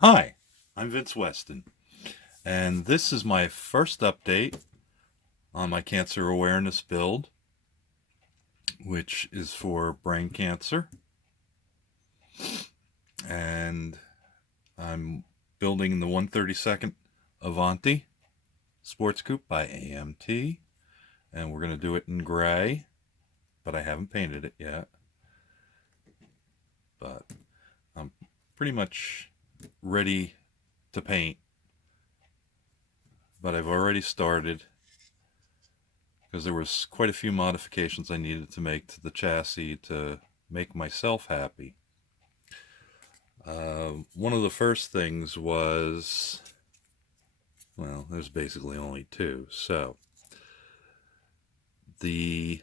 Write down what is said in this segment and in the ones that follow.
Hi, I'm Vince Weston, and this is my first update on my cancer awareness build, which is for brain cancer. And I'm building the 132nd Avanti Sports Coupe by AMT, and we're going to do it in gray, but I haven't painted it yet. But I'm pretty much ready to paint, but I've already started because there was quite a few modifications I needed to make to the chassis to make myself happy. One of the first things was, well, there's basically only two. So the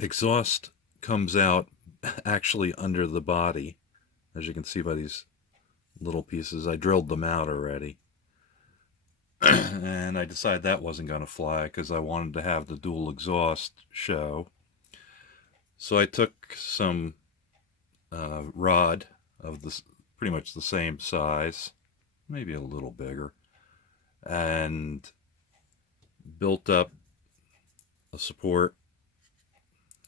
exhaust comes out actually under the body, as you can see by these little pieces. I drilled them out already. And I decided that wasn't going to fly because I wanted to have the dual exhaust show. So I took some rod of this pretty much the same size, maybe a little bigger, and built up a support,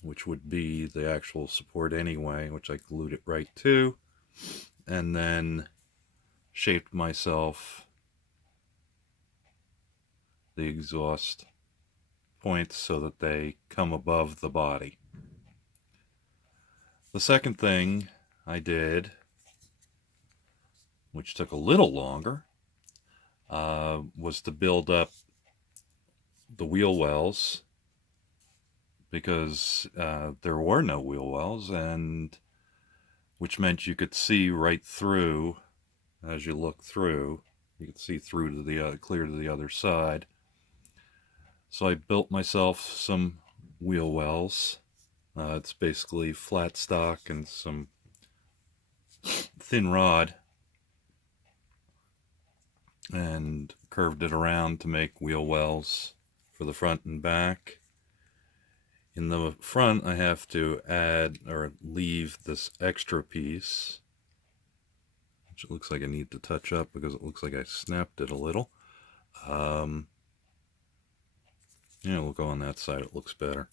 which would be the actual support anyway, which I glued it right to, and then shaped myself the exhaust points so that they come above the body. The second thing I did, which took a little longer, was to build up the wheel wells because there were no wheel wells, and which meant you could see right through as you look through. You could see through to the clear to the other side. So I built myself some wheel wells. It's basically flat stock and some thin rod, and curved it around to make wheel wells for the front and back. In the front, I have to add or leave this extra piece, which it looks like I need to touch up because it looks like I snapped it a little. Um, yeah, we'll go on that side. It looks better.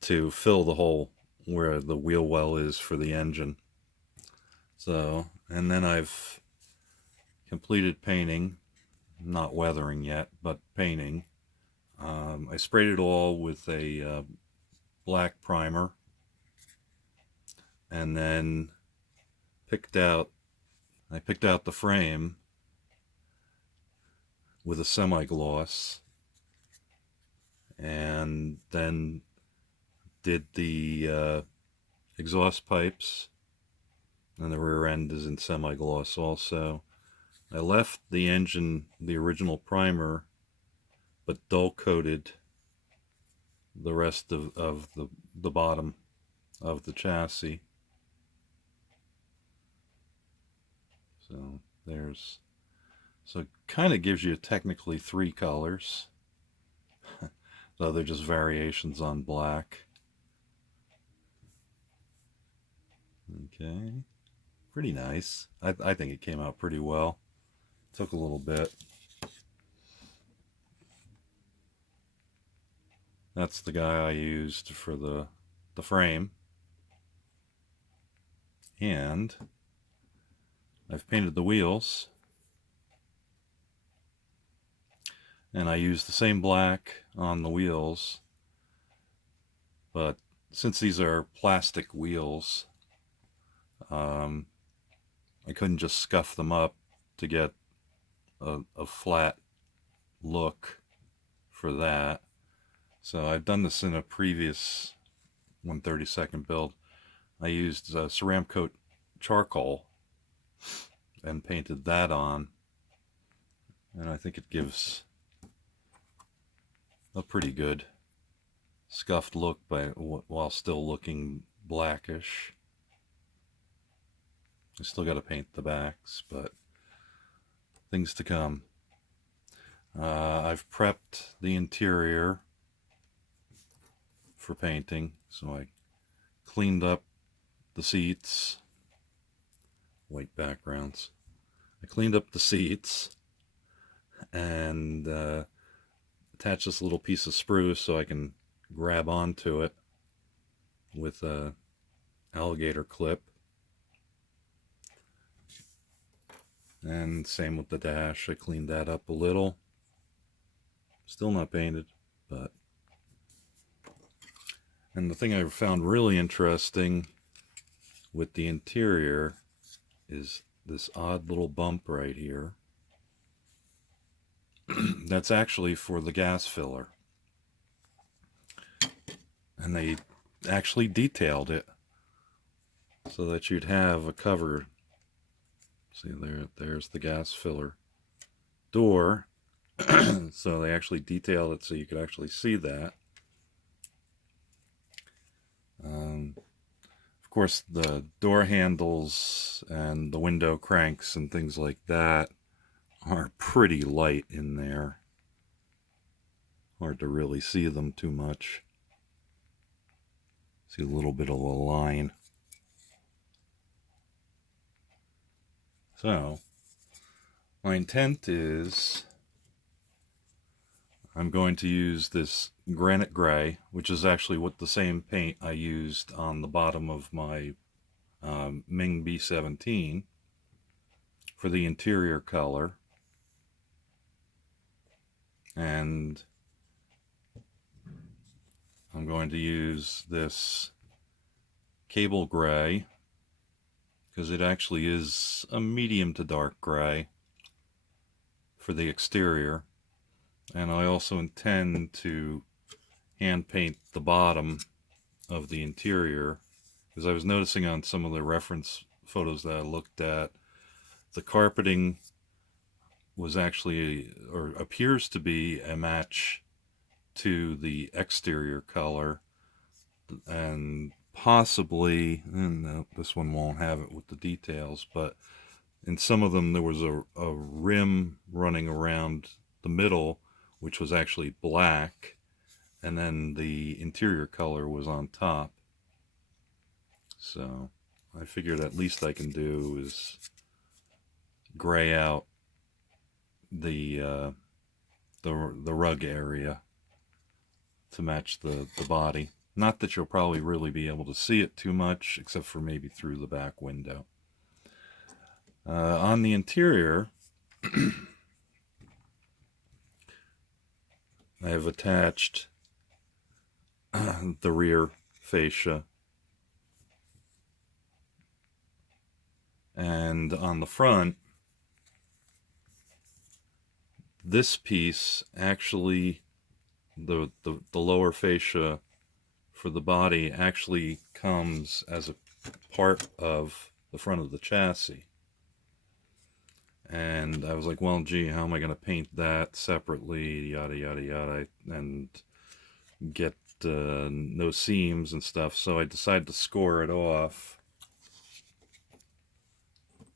To fill the hole where the wheel well is for the engine. So, and then I've completed painting, not weathering yet, but painting. I sprayed it all with a black primer, and then picked out I picked out the frame with a semi-gloss, and then did the exhaust pipes, and the rear end is in semi-gloss also. I left the engine, the original primer, but dull coated the rest of the bottom of the chassis. So there's, so it kind of gives you technically three colors. So they're just variations on black. Okay, pretty nice. I think it came out pretty well. Took a little bit. That's the guy I used for the frame. And I've painted the wheels. And I used the same black on the wheels. But since these are plastic wheels, um, I couldn't just scuff them up to get a flat look for that. So I've done this in a previous 132nd build. I used Ceramcoat charcoal and painted that on, and I think it gives a pretty good scuffed look while still looking blackish. I still got to paint the backs, but things to come. I've prepped the interior for painting, so I cleaned up the seats, white backgrounds. I cleaned up the seats and attached this little piece of spruce so I can grab onto it with a alligator clip. And same with the dash. I cleaned that up a little. Still not painted, but... And the thing I found really interesting with the interior is this odd little bump right here. That's actually for the gas filler. And they actually detailed it so that you'd have a cover. See, there's the gas filler door. So they actually detailed it so you could actually see that. Of course, the door handles and the window cranks and things like that are pretty light in there. Hard to really see them too much. See a little bit of a line. So, my intent is I'm going to use this granite gray, which is actually what the same paint I used on the bottom of my Ming B17 for the interior color. And I'm going to use this cable gray because it actually is a medium to dark gray for the exterior. And I also intend to hand paint the bottom of the interior, because I was noticing on some of the reference photos that I looked at, the carpeting was actually, or appears to be, a match to the exterior color, and possibly, no, this one won't have it with the details, but in some of them there was a rim running around the middle, which was actually black, and then the interior color was on top. So I figured at least I can do is gray out the rug area to match the body. Not that you'll probably really be able to see it too much, except for maybe through the back window. On the interior, I have attached the rear fascia, and on the front, this piece actually, the lower fascia for the body actually comes as a part of the front of the chassis. And I was like, well, gee, how am I going to paint that separately, yada, yada, yada, and get no seams and stuff. So I decided to score it off.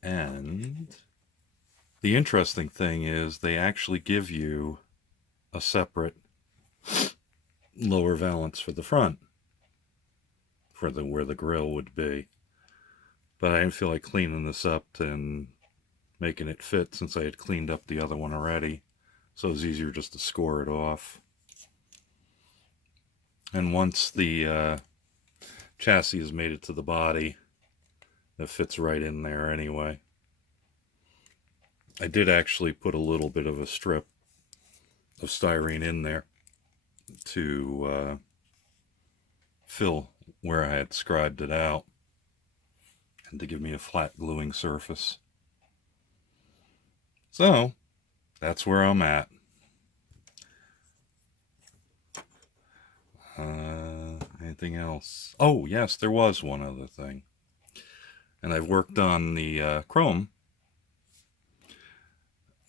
And the interesting thing is they actually give you a separate lower valance for the front, for where the grill would be. But I didn't feel like cleaning this up and making it fit, since I had cleaned up the other one already. So it was easier just to score it off. And once the chassis has made it to the body, it fits right in there anyway. I did actually put a little bit of a strip of styrene in there to fill where I had scribed it out, and to give me a flat gluing surface. So that's where I'm at. Anything else? Oh, yes, there was one other thing. And I've worked on the chrome.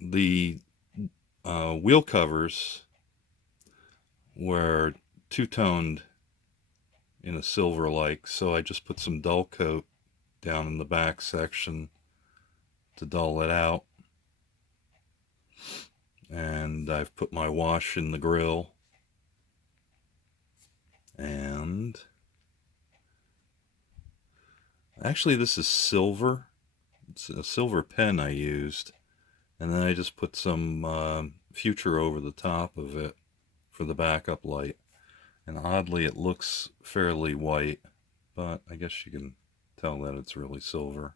The wheel covers were two-toned in a silver-like, so I just put some dull coat down in the back section to dull it out. And I've put my wash in the grill. And actually this is silver, It's a silver pen I used, and then I just put some Future over the top of it for the backup light. And oddly, it looks fairly white, but I guess you can tell that it's really silver.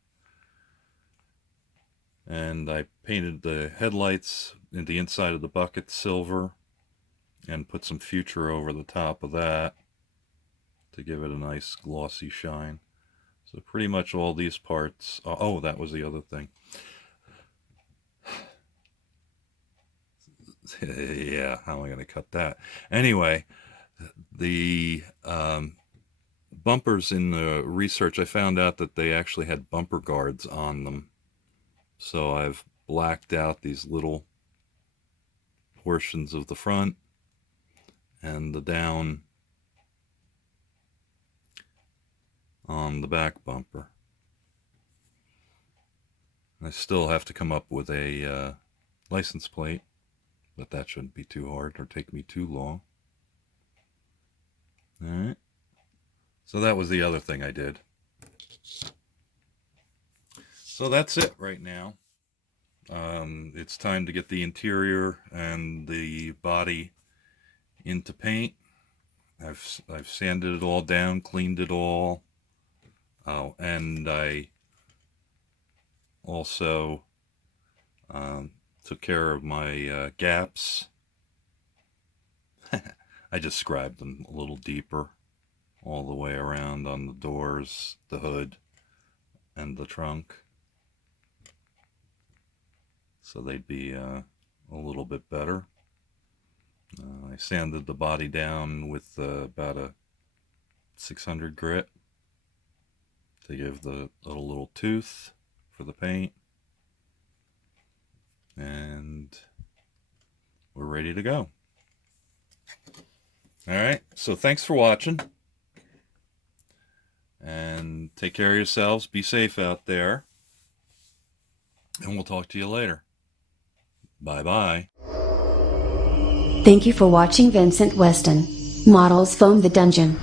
And I painted the headlights in the inside of the bucket silver and put some Future over the top of that to give it a nice glossy shine. So pretty much all these parts. Oh, that was the other thing. Yeah, how am I going to cut that? Anyway, the bumpers in the research, I found out that they actually had bumper guards on them. So I've blacked out these little portions of the front and the down on the back bumper. I still have to come up with a license plate, but that shouldn't be too hard or take me too long. All right. So that was the other thing I did. So that's it right now. It's time to get the interior and the body into paint. I've sanded it all down, cleaned it all. Oh, and I also took care of my gaps. I just scribed them a little deeper all the way around on the doors, the hood, and the trunk, so they'd be a little bit better. I sanded the body down with about a 600 grit to give the little tooth for the paint, and we're ready to go. All right, so thanks for watching, and take care of yourselves. Be safe out there, and we'll talk to you later. Bye-bye. Thank you for watching Vincent Weston, Models Foam the Dungeon.